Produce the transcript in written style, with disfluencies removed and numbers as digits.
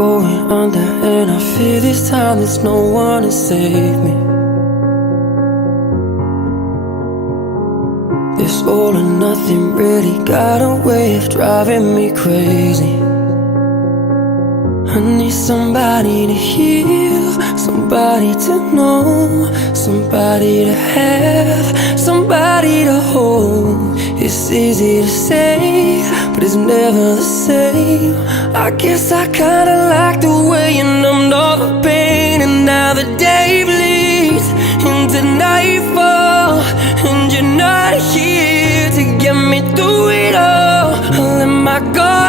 going under, and I fear this time there's no one to save me. This all or nothing really got a way of driving me crazy. I need somebody to heal, somebody to know, somebody to have, somebody to hold. It's easy to say, but it's never the same. I guess I kinda like the way you numbed all the pain, and now the day bleeds into nightfall, and you're not here to get me through it all. I let my guard